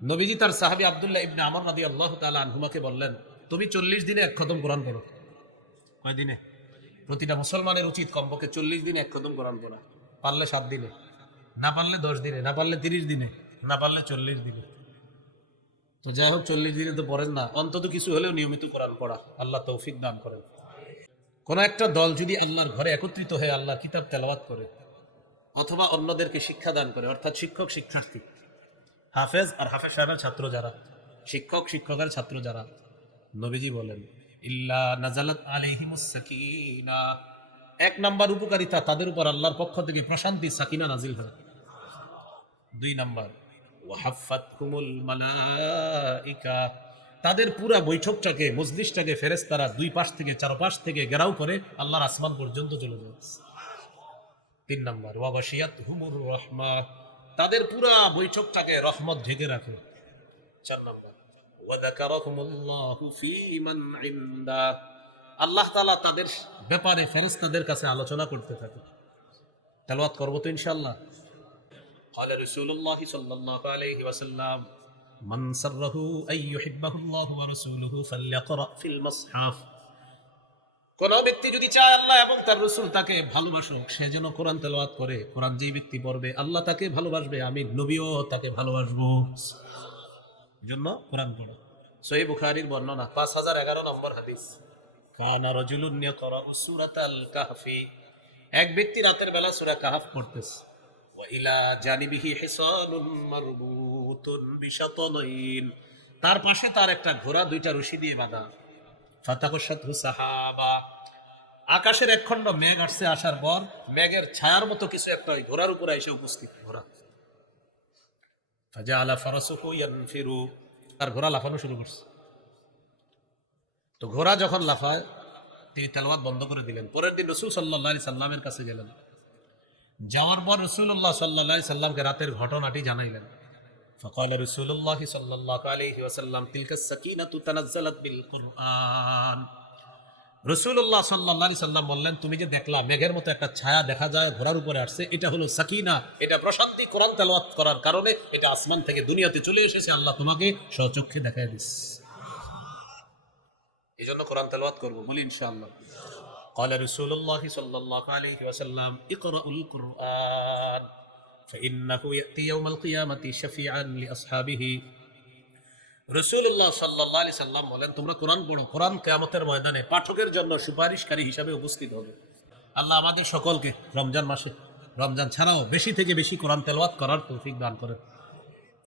নবীজি তার সাহাবী আব্দুল্লাহ ইবনে আমর রাদিয়াল্লাহু তাআলা আনহুমাকে বললেন, তুমি 40 দিনে এক খতম কোরআন পড়ো। কয় দিনে? প্রতিটা মুসলমানের উচিত কমপক্ষে 40 দিনে এক খতম কোরআন পড়া। পারলে 7 দিনে, না পারলে 10 দিনে, না পারলে 30 দিনে, না পারলে 40 দিনে। তো যাই হোক, 40 দিনে তো পড়েন না, অন্তত কিছু হলেও নিয়মিত কোরআন পড়া। আল্লাহ তৌফিক দান করেন। কোন একটা দল যদি আল্লাহর ঘরে একত্রিত হয়ে আল্লাহর কিতাব তেলাওয়াত করে অথবা অন্যদেরকে শিক্ষা দান করে, অর্থাৎ শিক্ষক শিক্ষার্থী, হাফেজ আর হাফেজ সাহেবের ছাত্র যারা, শিক্ষক শিক্ষকের ছাত্র যারা, নবীজি বলেন ইল্লা নাজালাত আলাইহিমুস সাকিনা, এক নাম্বার উপকারিতা, তাদের উপর আল্লাহর পক্ষ থেকে প্রশান্তি সাকিনা নাজিল হয়। 2 নাম্বার ওয়াহাফাতহুমুল মালাইকা, তাদের পুরা বৈঠকটাকে, মজলিসটাকে ফেরেশতারা 2 পাশ থেকে 4 পাশ থেকে ঘেরাও করে আল্লাহর আসমান পর্যন্ত চলে যায়। 3 নাম্বার ওয়াগাশিয়াতহুমুর রাহমা, তাদের পুরা বৈঠকটাকে রহমত ঢেকে রাখে। 4 নাম্বার ওয়াযাকারাহুমুল্লাহু ফী মান ইনদা, আল্লাহ তাআলা তাদের ব্যাপারে ফেরেশতাদের কাছে আলোচনা করতে থাকে। তেলাওয়াত করব তো ইনশাআল্লাহ। قال رسول الله صلى الله عليه وسلم من سره أن يحبه الله ورسوله فليقرأ في المصحف, কোন ব্যক্তি যদি চায় আল্লাহ এবং তার রাসূল তাকে ভালোবাসুক, সে যেন কোরআন তেলাওয়াত করে। কোরআন যেই ব্যক্তি পড়বে আল্লাহ তাকে ভালোবাসবে, আমি নবীও তাকে ভালোবাসবো। এজন্য কোরআন পড়ো। সহিহ বুখারীর বর্ণনা 5011 নম্বর হাদিস, কানা রাজুলুন ইয়াকরাউ সূরাতাল কাহফি, এক ব্যক্তি রাতের বেলা সূরা কাহফ পড়তেছে। ওয়া ইলা জানিবিহি হিসানুন মারবুতুন বিশাতানাইন, তার পাশে তার একটা ঘোড়া 2টা রশি দিয়ে বাঁধা। ফাতাকুশাতহু সাহাবা, আকাশের এক খণ্ড মেঘ আসছে, আসার পর মেঘের ছায়ার মতো কিছু একটা ওই ঘোড়ার উপরে এসে উপস্থিত। ঘোড়া ফাজাআলা ফারাসুহু ইয়ানফিরু, তার ঘোড়া লাফানো শুরু করছে। তো ঘোড়া যখন লাফায় তিনি তেলাওয়াত বন্ধ করে দিলেন। পরের দিন রাসূল সাল্লাল্লাহু আলাইহি সাল্লামের কাছে গেলেন। যাওয়ার পর রাসূলুল্লাহ সাল্লাল্লাহু আলাইহি সাল্লামকে রাতের ঘটনাটি জানাইলেন। ফাকালা রাসূলুল্লাহ সাল্লাল্লাহু আলাইহি ওয়াসাল্লাম তিলকা সাকিনাতু তানাজ্জালাত বিল কুরআন, রাসূলুল্লাহ সাল্লাল্লাহু আলাইহি সাল্লাম বললেন, তুমি যে দেখলা মেঘের মতো একটা ছায়া দেখা যায় ঘোড়ার উপরে আসছে, এটা হলো সাকিনা, এটা প্রশান্তি। কোরআন তেলাওয়াত করার কারণে এটা আসমান থেকে দুনিয়াতে চলে এসেছে, আল্লাহ তোমাকে স্বচক্ষে দেখায় দিচ্ছে। এই জন্য কোরআন তেলাওয়াত করবো, বলি ইনশাআল্লাহ। قال رسول الله صلى الله عليه وسلم اقرأوا القرآن فإنه يأتي يوم القيامة شفيعا لأصحابه, রাসূলুল্লাহ সাল্লাল্লাহু আলাইহি সাল্লাম বলেন, তোমরা কোরআন পড়ো, কোরআন কিয়ামতের ময়দানে পাঠকের জন্য সুপারিশকারী হিসাবে উপস্থিত হবে। আল্লাহ আমাদের সকলকে রমজান মাসে, রমজান ছাড়াও বেশি থেকে বেশি কোরআন তেলাওয়াত করার তৌফিক দান করেন।